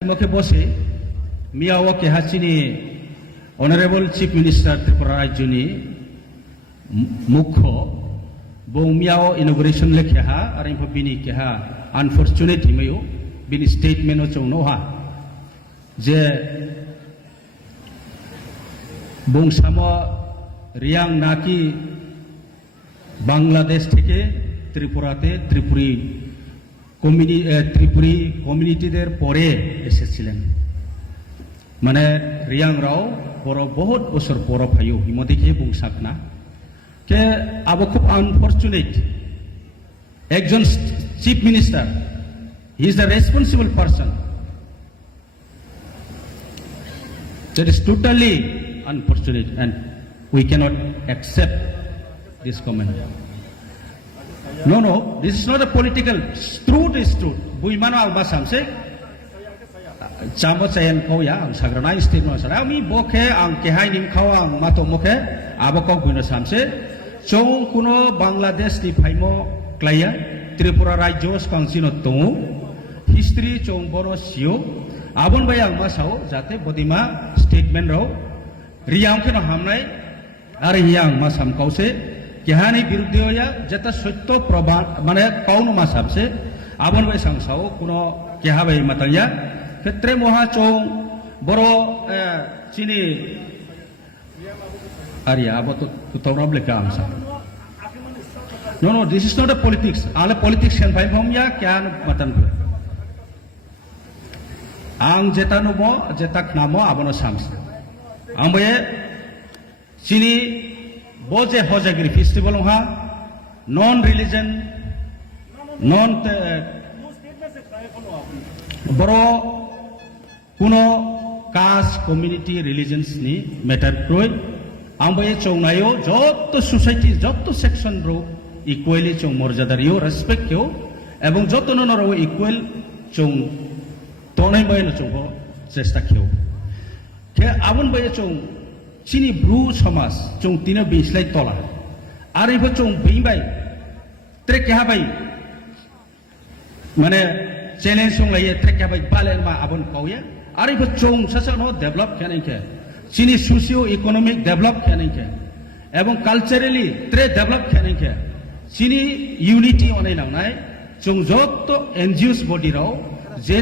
মুখে বসে মিয়াও কেহাচিনি অনারেবল চিফ মিনিস্টার ত্রিপুরা রাজ্যনি মুখ্য বং মিয়াও ইনগ্রেशन लेखेहा और इनफो बिनी केहा अनफॉर्चुनेट हिमयो बिनी स्टेटमेंट चौनोहा जे बंसामो रियांग नाकी बांग्लादेश থেকে ত্রিপুরাতে ত্রিপুরি কমিউনিটিদের পরে এসেছিলেন মানে রিয়াং রাও বড় বহুত বছর পর ফাইও হিমদিকে বুংসাকনা কে আবো খুব আনফরচুনেট একজন chief minister he is the responsible person that is totally unfortunate and we cannot accept this comment No, this is not a political. Truth is truth. Buimano alba samse. Chamo chayan ko ya ang sagrana statement sa. Ami bokhe ang kehay nim khawa ang mato mokhe aboko buino samse. Chong kuno Bangladesh ni phaimo klaya Tripura rajyo kangsino tongu history chong boro sio abon bai ang masao jate bodima statement ro riyang keno hamnai ar hiyang masam kause কেহানি বিরুদ্ধে হইয়া যেটা সত্য প্রমাণ মানে কৌনো মাস হাবছে আবন by সংসাও কোনো কেহা by মাতাইয়া ক্ষেত্রে মহা চৌ বড় চিনি আরিয়া আবো তো তৌরব লেখা আমসা no this is not a politics আলে পলিটিক্স সেন ভাই ভমিয়া কেন মাতান আং যেটা নবো যেটা নামো আবনো সামসে আমবে চিনি बोजे होजागिरी फेस्टिवल हा नॉन रिलीजन नॉन बड़ो कुनो कास्ट कम्युनिटी रिलीजन्स नि मैटर क्रोय आंबे चौनायो जत्तो सोसाइटी जत्तो सेक्शन रो इक्वली चौ मर्यादारियो रेस्पेक्ट केओ एवं जत्तो नरो इक्वल चौ तोनाय बायनो चौ चेष्टा केओ के आबन बाय चौ চিনি ব্রু সমাজ চং তিনো বিসলাই তলা আর ইবো চং বিবাই ত্রে কেহাবাই মানে চ্যালেঞ্জ সং লাইয়ে ত্রে কেহাবাই বালে মা আবন কওয়া আর ইবো চং সাসা নো ডেভেলপ কেনাইকে চিনি সোশিও ইকোনমিক ডেভেলপ কেনাইকে এবং কালচারালি ত্রে ডেভেলপ কেনাইকে চিনি ইউনিটি অনাই নাওনাই চং যত এনজিওস বডি রাও যে